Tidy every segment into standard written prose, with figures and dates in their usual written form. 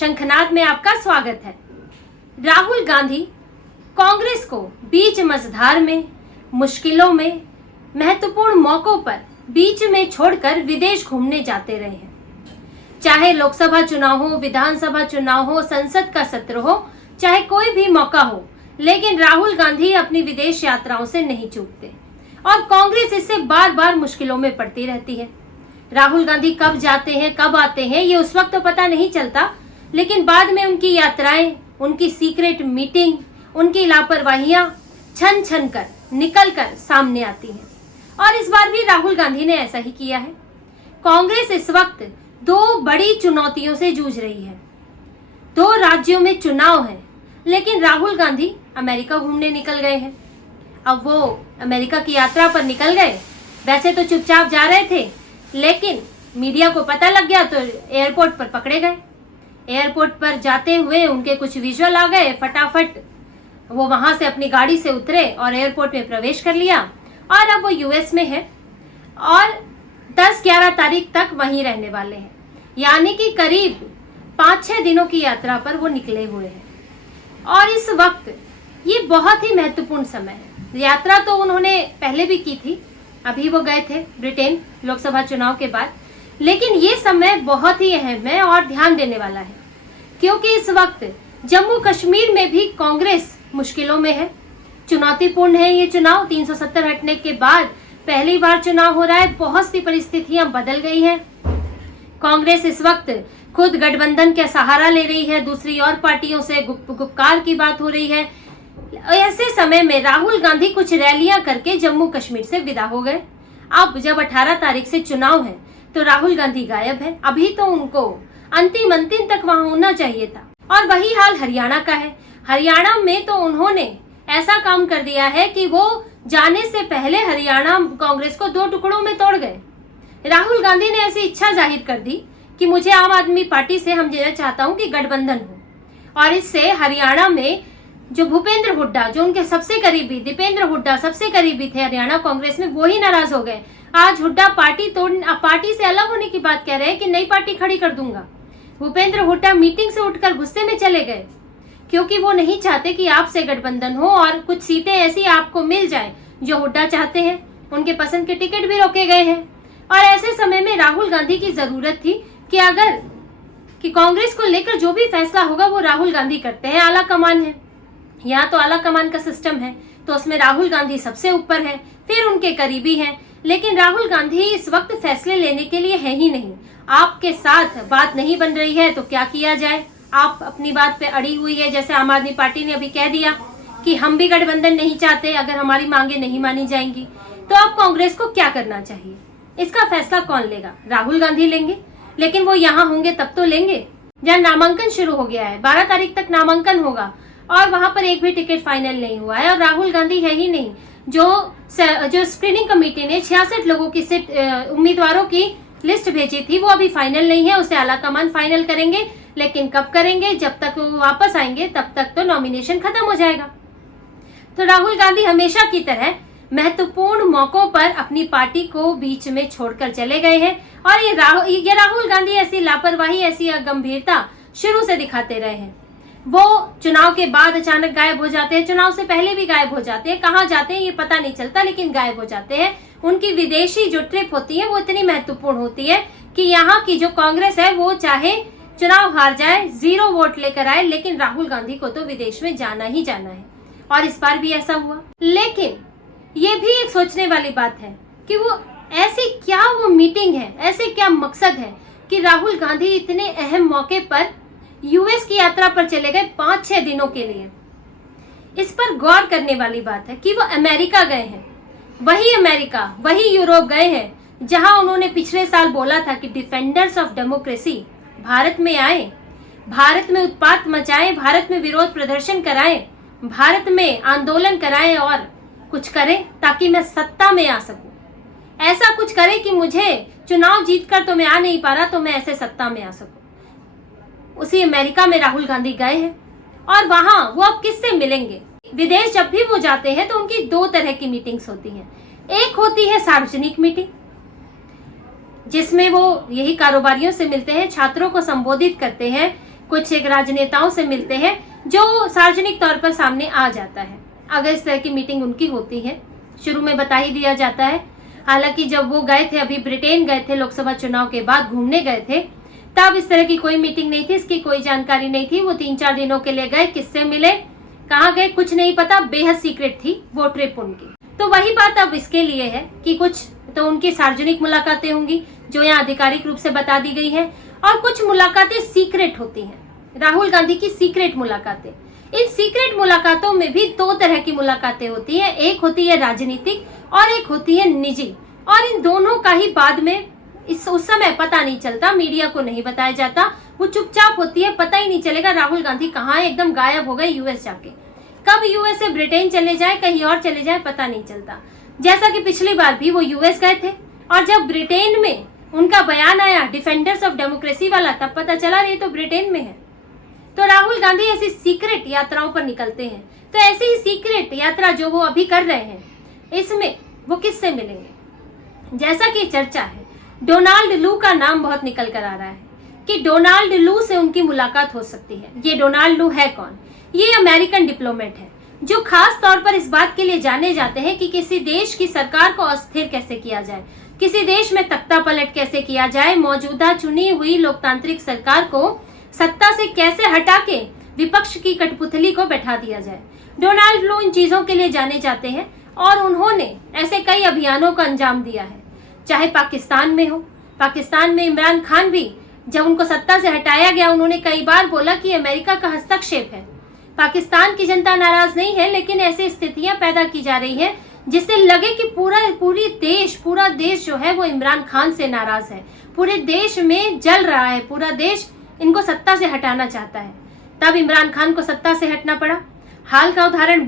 शंखनाद में आपका स्वागत है। राहुल गांधी कांग्रेस को बीच मझधार में, मुश्किलों में, महत्वपूर्ण मौकों पर बीच में छोड़कर विदेश घूमने जाते रहे हैं। चाहे लोकसभा चुनाव हो, विधानसभा चुनाव हो, संसद का सत्र हो, चाहे कोई भी मौका हो, लेकिन राहुल गांधी अपनी विदेश यात्राओं से नहीं चूकते और कांग्रेस इससे बार बार मुश्किलों में पड़ती रहती है। राहुल गांधी कब जाते हैं, कब आते हैं, ये उस वक्त तो पता नहीं चलता, लेकिन बाद में उनकी यात्राएं, उनकी सीक्रेट मीटिंग, उनकी लापरवाहियां छन छन कर निकल कर सामने आती हैं। और इस बार भी राहुल गांधी ने ऐसा ही किया है। कांग्रेस इस वक्त दो बड़ी चुनौतियों से जूझ रही है। 2 राज्यों में चुनाव है, लेकिन राहुल गांधी अमेरिका घूमने निकल गए हैं। अब वो अमेरिका की यात्रा पर निकल गए। वैसे तो चुपचाप जा रहे थे, लेकिन मीडिया को पता लग गया तो एयरपोर्ट पर पकड़े गए। एयरपोर्ट पर जाते हुए उनके कुछ विजुअल आ गए। फटाफट वो वहां से अपनी गाड़ी से उतरे और एयरपोर्ट में प्रवेश कर लिया और अब वो यूएस में है और 10-11 तारीख तक वहीं रहने वाले हैं। यानी कि करीब 5-6 दिनों की यात्रा पर वो निकले हुए हैं। और इस वक्त ये बहुत ही महत्वपूर्ण समय है। यात्रा तो उन्होंने पहले भी की थी, अभी वो गए थे ब्रिटेन लोकसभा चुनाव के बाद, लेकिन ये समय बहुत ही अहम है और ध्यान देने वाला है, क्योंकि इस वक्त जम्मू कश्मीर में भी कांग्रेस मुश्किलों में है। चुनौतीपूर्ण है ये चुनाव। 370 हटने के बाद पहली बार चुनाव हो रहा है। बहुत सी परिस्थितियां बदल गई हैं। कांग्रेस इस वक्त खुद गठबंधन का सहारा ले रही है, दूसरी और पार्टियों से गुपकार की बात हो रही है। ऐसे समय में राहुल गांधी कुछ रैलियां करके जम्मू कश्मीर से विदा हो गए। अब जब 18 तारीख से चुनाव है तो राहुल गांधी गायब है। अभी तो उनको अंतिम तक वहां होना चाहिए था। और वही हाल हरियाणा का है। हरियाणा में तो उन्होंने ऐसा काम कर दिया है कि वो जाने से पहले हरियाणा कांग्रेस को 2 टुकड़ों में तोड़ गए। राहुल गांधी ने ऐसी इच्छा जाहिर कर दी कि मुझे आम आदमी पार्टी से हम देना चाहता हूं कि गठबंधन हो, और इससे हरियाणा में जो भूपेंद्र हुड्डा, जो उनके सबसे करीबी, दीपेंद्र हुड्डा सबसे करीबी थे हरियाणा कांग्रेस में, वो ही नाराज हो गए। आज हुड्डा पार्टी से अलग होने की बात कह रहे हैं कि नई पार्टी खड़ी कर दूंगा। भूपेंद्र हुड्डा मीटिंग से उठकर गुस्से में चले गए, क्योंकि वो नहीं चाहते कि आपसे गठबंधन हो और कुछ सीटें ऐसी आपको मिल जाए जो हुड्डा चाहते हैं। उनके पसंद के टिकट भी रोके गए हैं। और ऐसे समय में राहुल गांधी की जरूरत थी कि कांग्रेस को लेकर जो भी फैसला होगा वो राहुल गांधी करते हैं। आला कमान है, यहाँ तो आला कमान का सिस्टम है, तो उसमें राहुल गांधी सबसे ऊपर है, फिर उनके करीबी हैं। लेकिन राहुल गांधी इस वक्त फैसले लेने के लिए है ही नहीं। आपके साथ बात नहीं बन रही है तो क्या किया जाए? आप अपनी बात पे अड़ी हुई है। जैसे आम आदमी पार्टी ने अभी कह दिया कि हम भी गठबंधन नहीं चाहते अगर हमारी मांगे नहीं मानी जाएंगी। तो अब कांग्रेस को क्या करना चाहिए? इसका फैसला कौन लेगा? राहुल गांधी लेंगे, लेकिन वो यहाँ होंगे तब तो लेंगे। जहाँ नामांकन शुरू हो गया है, 12 तारीख तक नामांकन होगा और वहां पर एक भी टिकट फाइनल नहीं हुआ है और राहुल गांधी है ही नहीं। जो स्क्रीनिंग कमेटी ने 66 लोगों की उम्मीदवारों की लिस्ट भेजी थी, वो अभी फाइनल नहीं है। उसे आला कमान फाइनल करेंगे, लेकिन कब करेंगे? जब तक वो वापस आएंगे तब तक तो नॉमिनेशन खत्म हो जाएगा। तो राहुल गांधी हमेशा की तरह महत्वपूर्ण मौकों पर अपनी पार्टी को बीच में छोड़कर चले गए हैं और ये राहुल गांधी ऐसी लापरवाही, ऐसी गंभीरता शुरू से दिखाते रहे हैं। वो चुनाव के बाद अचानक गायब हो जाते हैं, चुनाव से पहले भी गायब हो जाते हैं। कहाँ जाते हैं ये पता नहीं चलता, लेकिन गायब हो जाते हैं। उनकी विदेशी जो ट्रिप होती है वो इतनी महत्वपूर्ण होती है कि यहाँ की जो कांग्रेस है वो चाहे चुनाव हार जाए, 0 वोट लेकर आए, लेकिन राहुल गांधी को तो विदेश में जाना ही जाना है। और इस बार भी ऐसा हुआ। लेकिन ये भी एक सोचने वाली बात है कि वो ऐसी क्या वो मीटिंग है, ऐसे क्या मकसद है कि राहुल गांधी इतने अहम मौके पर यूएस की यात्रा पर चले गए 5-6 दिनों के लिए। इस पर गौर करने वाली बात है कि वो अमेरिका गए हैं। वही अमेरिका, वही यूरोप गए हैं जहां उन्होंने पिछले साल बोला था कि डिफेंडर्स ऑफ डेमोक्रेसी भारत में आए, भारत में उत्पात मचाएं, भारत में विरोध प्रदर्शन कराएं, भारत में आंदोलन कराएं और कुछ करें ताकि मैं सत्ता में आ सकूं। ऐसा कुछ करें कि मुझे चुनाव जीतकर तो मैं आ नहीं पा रहा, तो मैं ऐसे सत्ता में आ सकूं। उसी अमेरिका में राहुल गांधी गए हैं और वहां वो अब किससे मिलेंगे? विदेश जब भी वो जाते हैं तो उनकी 2 तरह की मीटिंग्स होती हैं। एक होती है सार्वजनिक मीटिंग, जिसमें वो यही कारोबारियों से मिलते हैं, छात्रों को संबोधित करते हैं, कुछ एक राजनेताओं से मिलते हैं जो सार्वजनिक तौर पर सामने आ जाता है। अगर इस तरह की मीटिंग उनकी होती है, शुरू में बता ही दिया जाता है। हालांकि जब वो गए थे, अभी ब्रिटेन गए थे, लोकसभा चुनाव के बाद घूमने गए थे, तब इस तरह की कोई मीटिंग नहीं थी, इसकी कोई जानकारी नहीं थी। वो 3-4 दिनों के लिए गए, किससे मिले, कहाँ गए, कुछ नहीं पता, बेहद सीक्रेट थी वो ट्रिप उनकी। तो वही बात अब इसके लिए है कि कुछ तो उनकी सार्वजनिक मुलाकातें होंगी जो यहाँ आधिकारिक रूप से बता दी गई है, और कुछ मुलाकातें सीक्रेट होती हैं, राहुल गांधी की सीक्रेट मुलाकातें। इन सीक्रेट मुलाकातों में भी 2 तरह की मुलाकातें होती है, एक होती है राजनीतिक और एक होती है निजी, और इन दोनों का ही बाद में उस समय पता नहीं चलता, मीडिया को नहीं बताया जाता, वो चुपचाप होती है, पता ही नहीं चलेगा राहुल गांधी कहाँ है, एकदम गायब हो गए यूएस जाके। कब यूएस से ब्रिटेन चले जाए, कहीं और चले जाए, पता नहीं चलता। जैसा कि पिछली बार भी वो यूएस गए थे, और जब ब्रिटेन में उनका बयान आया डिफेंडर्स ऑफ डेमोक्रेसी वाला, तब पता चला ये तो ब्रिटेन में है। तो राहुल गांधी ऐसी सीक्रेट यात्राओं पर निकलते हैं। तो ऐसी ही सीक्रेट यात्रा जो वो अभी कर रहे हैं, इसमें वो किससे मिलेंगे? जैसा कि चर्चा है, डोनाल्ड लू का नाम बहुत निकल कर आ रहा है कि डोनाल्ड लू से उनकी मुलाकात हो सकती है। ये डोनाल्ड लू है कौन? ये अमेरिकन डिप्लोमेट है जो खास तौर पर इस बात के लिए जाने जाते हैं कि किसी देश की सरकार को अस्थिर कैसे किया जाए, किसी देश में तख्ता पलट कैसे किया जाए, मौजूदा चुनी हुई लोकतांत्रिक सरकार को सत्ता से कैसे हटा के विपक्ष की कठपुतली को बैठा दिया जाए। डोनाल्ड लू इन चीजों के लिए जाने जाते हैं, और उन्होंने ऐसे कई अभियानों का अंजाम दिया है, चाहे पाकिस्तान में हो। पाकिस्तान में इमरान खान भी जब उनको सत्ता से हटाया गया, उन्होंने कई बार बोला कि अमेरिका का हस्तक्षेप है। पाकिस्तान की जनता नाराज नहीं है, लेकिन ऐसी स्थितियां पैदा की जा रही है जिससे लगे कि पूरा देश जो है वो इमरान खान से नाराज है, पूरे देश में जल रहा है, पूरा देश इनको सत्ता से हटाना चाहता है। तब इमरान खान को सत्ता से हटना पड़ा। हाल का उदाहरण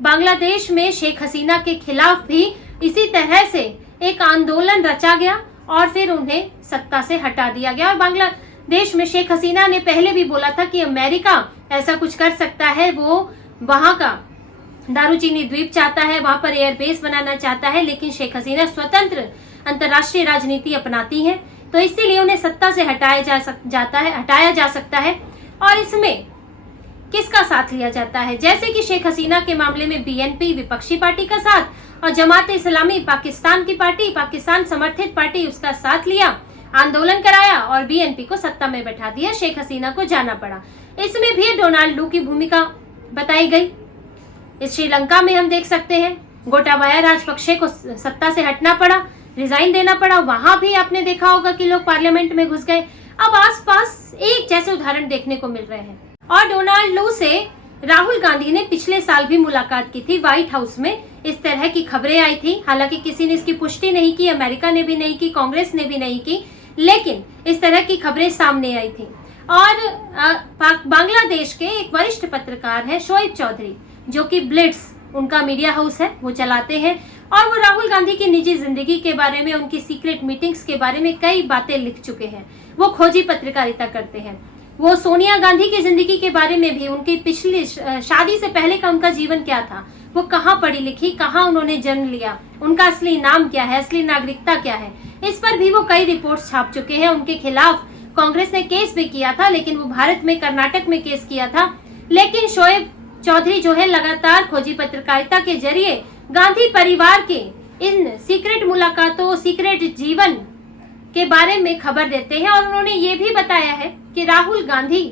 बांग्लादेश में शेख हसीना के खिलाफ भी इसी तरह से एक आंदोलन रचा गया और फिर उन्हें सत्ता से हटा दिया गया। और बांग्लादेश में शेख हसीना ने पहले भी बोला था कि अमेरिका ऐसा कुछ कर सकता है, वो वहां का दारूचीनी द्वीप चाहता है, वहां पर एयरबेस बनाना चाहता है, लेकिन शेख हसीना स्वतंत्र अंतर्राष्ट्रीय राजनीति अपनाती हैं, तो इसीलिए उन्हें सत्ता से हटाया जा सकता है। और इसमें किसका साथ लिया जाता है? जैसे कि शेख हसीना के मामले में बीएनपी विपक्षी पार्टी का साथ, और जमात इस्लामी पाकिस्तान की पार्टी, पाकिस्तान समर्थित पार्टी, उसका साथ लिया, आंदोलन कराया और बीएनपी को सत्ता में बैठा दिया। शेख हसीना को जाना पड़ा। इसमें भी डोनाल्ड लू की भूमिका बताई गई। इस श्रीलंका में हम देख सकते हैं गोटाबाया राजपक्षे को सत्ता से हटना पड़ा, रिजाइन देना पड़ा। वहां भी आपने देखा होगा कि लोग पार्लियामेंट में घुस गए। अब आसपास एक जैसे उदाहरण देखने को मिल रहे हैं। और डोनाल्ड लू से राहुल गांधी ने पिछले साल भी मुलाकात की थी व्हाइट हाउस में। इस तरह की खबरें आई थी, हालांकि किसी ने इसकी पुष्टि नहीं की, अमेरिका ने भी नहीं की, कांग्रेस ने भी नहीं की, लेकिन इस तरह की खबरें सामने आई थी। और बांग्लादेश के एक वरिष्ठ पत्रकार है शोएब चौधरी, जो कि ब्लिट्स उनका मीडिया हाउस है, वो चलाते हैं, और वो राहुल गांधी की निजी जिंदगी के बारे में, उनकी सीक्रेट मीटिंग्स के बारे में कई बातें लिख चुके हैं। वो खोजी पत्रकारिता करते हैं। वो सोनिया गांधी की जिंदगी के बारे में भी, उनकी पिछली शादी से पहले का उनका जीवन क्या था, वो कहाँ पढ़ी लिखी, कहाँ उन्होंने जन्म लिया, उनका असली नाम क्या है, असली नागरिकता क्या है, इस पर भी वो कई रिपोर्ट्स छाप चुके हैं। उनके खिलाफ कांग्रेस ने केस भी किया था, लेकिन वो भारत में कर्नाटक में केस किया था। लेकिन शोएब चौधरी जो है लगातार खोजी पत्रकारिता के जरिए गांधी परिवार के इन सीक्रेट मुलाकातों, सीक्रेट जीवन के बारे में खबर देते हैं। और उन्होंने ये भी बताया है कि राहुल गांधी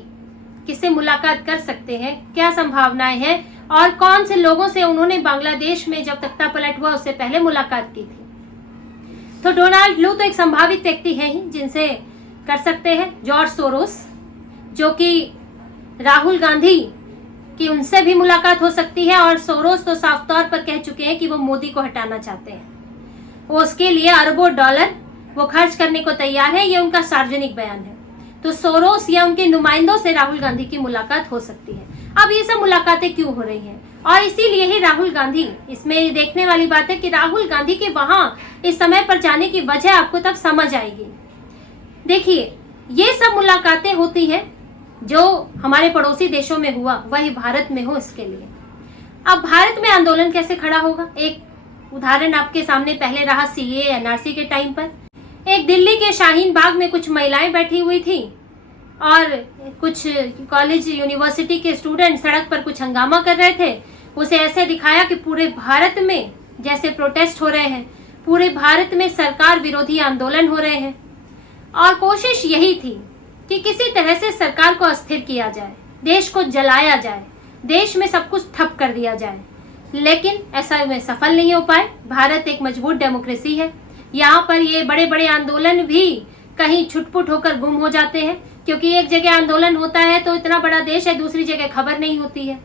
किससे मुलाकात कर सकते हैं, क्या संभावनाएं हैं, और कौन से लोगों से उन्होंने बांग्लादेश में जब तख्ता पलट हुआ उससे पहले मुलाकात की थी। तो डोनाल्ड लू तो एक संभावित व्यक्ति है ही जिनसे कर सकते हैं। जॉर्ज सोरोस, जो कि राहुल गांधी की उनसे भी मुलाकात हो सकती है, और सोरोस तो साफ तौर पर कह चुके हैं कि वो मोदी को हटाना चाहते हैं। वो उसके लिए अरबों डॉलर वो खर्च करने को तैयार है, ये उनका सार्वजनिक बयान है। तो सोरोस या उनके नुमाइंदों से राहुल गांधी की मुलाकात हो सकती है। अब ये सब मुलाकातें क्यों हो रही हैं, और इसीलिए ही राहुल गांधी, इसमें देखने वाली बात है कि राहुल गांधी के वहां इस समय पर जाने की वजह आपको तब समझ आएगी। देखिए, ये सब मुलाकातें होती हैं जो हमारे पड़ोसी देशों में हुआ, वही भारत में हो इसके लिए। अब भारत में आंदोलन कैसे खड़ा होगा? एक उदाहरण आपके सामने पहले रहा सीए एनआरसी के टाइम पर। एक दिल्ली के शाहीन बाग में कुछ महिलाएं बैठी हुई थी और कुछ कॉलेज यूनिवर्सिटी के स्टूडेंट सड़क पर कुछ हंगामा कर रहे थे, उसे ऐसे दिखाया कि पूरे भारत में जैसे प्रोटेस्ट हो रहे हैं, पूरे भारत में सरकार विरोधी आंदोलन हो रहे हैं। और कोशिश यही थी कि किसी तरह से सरकार को अस्थिर किया जाए, देश को जलाया जाए, देश में सब कुछ ठप कर दिया जाए। लेकिन ऐसा में सफल नहीं हो पाए। भारत एक मजबूत डेमोक्रेसी है, यहाँ पर ये बड़े बड़े आंदोलन भी कहीं छुटपुट होकर गुम हो जाते हैं, क्योंकि एक जगह आंदोलन होता है तो इतना बड़ा देश है, दूसरी जगह खबर नहीं होती है,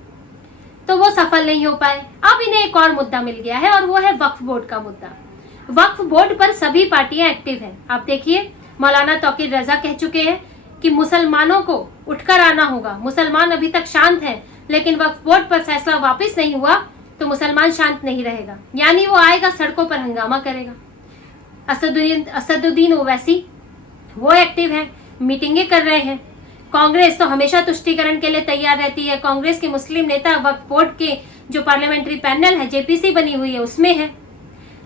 तो वो सफल नहीं हो पाए। अब इन्हें एक और मुद्दा मिल गया है और वो है वक्फ बोर्ड का मुद्दा। वक्फ बोर्ड पर सभी पार्टियां एक्टिव हैं। आप देखिए, मौलाना तौकीर रजा कह चुके हैं कि मुसलमानों को उठकर आना होगा। मुसलमान अभी तक शांत हैं, लेकिन वक्फ बोर्ड पर फैसला वापस नहीं हुआ तो मुसलमान शांत नहीं रहेगा, यानी वो आएगा, सड़कों पर हंगामा करेगा। असदुद्दीन ओवैसी वो एक्टिव है, मीटिंगें कर रहे हैं। कांग्रेस तो हमेशा तुष्टीकरण के लिए तैयार रहती है। कांग्रेस के मुस्लिम नेता वक्फ बोर्ड के जो पार्लियामेंट्री पैनल है, जेपीसी बनी हुई है, उसमें है।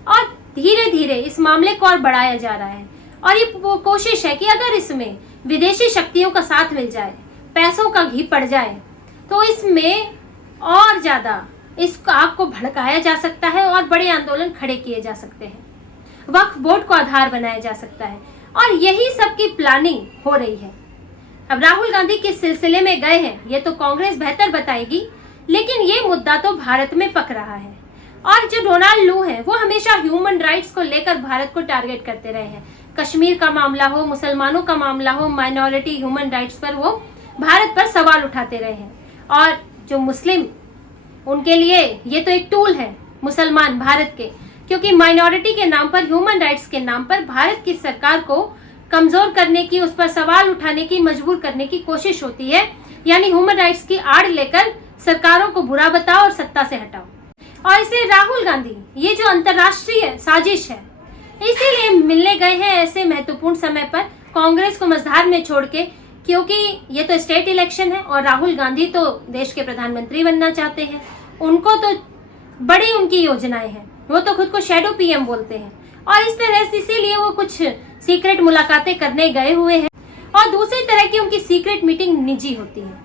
और धीरे धीरे इस मामले को और बढ़ाया जा रहा है और ये कोशिश है कि अगर इसमें विदेशी शक्तियों का साथ मिल जाए, पैसों का घी पड़ जाए, तो इसमें और ज्यादा इस आग को भड़काया जा सकता है और बड़े आंदोलन खड़े किए जा सकते हैं, वक्फ बोर्ड को आधार बनाया जा सकता है। और यही सब की प्लानिंग हो रही है। अब राहुल गांधी किस सिलसिले में गए हैं ये तो कांग्रेस बेहतर बताएगी, लेकिन ये मुद्दा तो भारत में पक रहा है। और जो डोनाल्ड लू है वो हमेशा ह्यूमन राइट्स को लेकर भारत को टारगेट करते रहे हैं। कश्मीर का मामला हो, मुसलमानों का मामला हो, माइनॉरिटी ह्यूमन राइट्स पर वो भारत पर सवाल उठाते रहे हैं। और जो मुस्लिम, उनके लिए ये तो एक टूल है मुसलमान भारत के, क्योंकि माइनॉरिटी के नाम पर, ह्यूमन राइट्स के नाम पर भारत की सरकार को कमजोर करने की, उस पर सवाल उठाने की, मजबूर करने की कोशिश होती है। यानी ह्यूमन राइट्स की आड़ लेकर सरकारों को बुरा बताओ और सत्ता से हटाओ। और इसलिए राहुल गांधी ये जो अंतर्राष्ट्रीय साजिश है, इसीलिए मिलने गए हैं ऐसे महत्वपूर्ण समय पर कांग्रेस को मझधार में छोड़ के, क्योंकि ये तो स्टेट इलेक्शन है और राहुल गांधी तो देश के प्रधानमंत्री बनना चाहते हैं। उनको तो बड़ी उनकी योजनाएं हैं, वो तो खुद को शैडो पीएम बोलते हैं। और इस तरह से इसीलिए वो कुछ सीक्रेट मुलाकातें करने गए हुए हैं। और दूसरी तरह की उनकी सीक्रेट मीटिंग निजी होती है,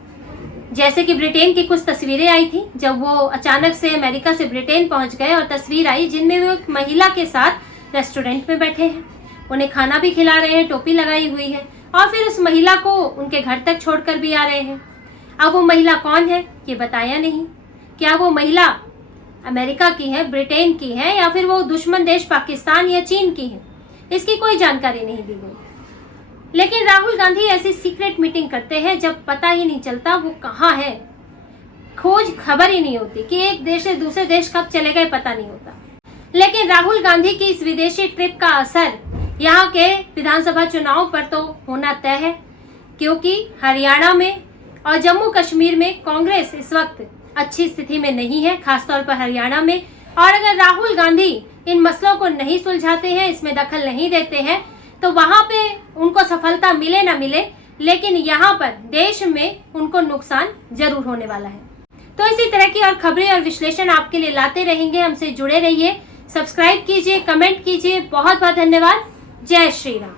जैसे कि ब्रिटेन की कुछ तस्वीरें आई थी जब वो अचानक से अमेरिका से ब्रिटेन पहुंच गए, और तस्वीर आई जिनमें वो एक महिला के साथ रेस्टोरेंट में बैठे हैं, उन्हें खाना भी खिला रहे हैं, टोपी लगाई हुई है, और फिर उस महिला को उनके घर तक छोड़कर भी आ रहे हैं। अब वो महिला कौन है ये बताया नहीं। क्या वो महिला अमेरिका की है, ब्रिटेन की है, या फिर वो दुश्मन देश पाकिस्तान या चीन की है, इसकी कोई जानकारी नहीं दी गई। लेकिन राहुल गांधी ऐसी सीक्रेट मीटिंग करते हैं जब पता ही नहीं चलता वो कहाँ है, खोज खबर ही नहीं होती कि एक देश से दूसरे देश कब चले गए पता नहीं होता। लेकिन राहुल गांधी की इस विदेशी ट्रिप का असर यहाँ के विधानसभा चुनाव पर तो होना तय है, क्योंकि हरियाणा में और जम्मू कश्मीर में कांग्रेस इस वक्त अच्छी स्थिति में नहीं है, खासतौर पर हरियाणा में। और अगर राहुल गांधी इन मसलों को नहीं सुलझाते हैं, इसमें दखल नहीं देते हैं, तो वहां पे उनको सफलता मिले ना मिले, लेकिन यहाँ पर देश में उनको नुकसान जरूर होने वाला है। तो इसी तरह की और खबरें और विश्लेषण आपके लिए लाते रहेंगे। हमसे जुड़े रहिए, सब्सक्राइब कीजिए, कमेंट कीजिए। बहुत बहुत धन्यवाद। जय श्री राम।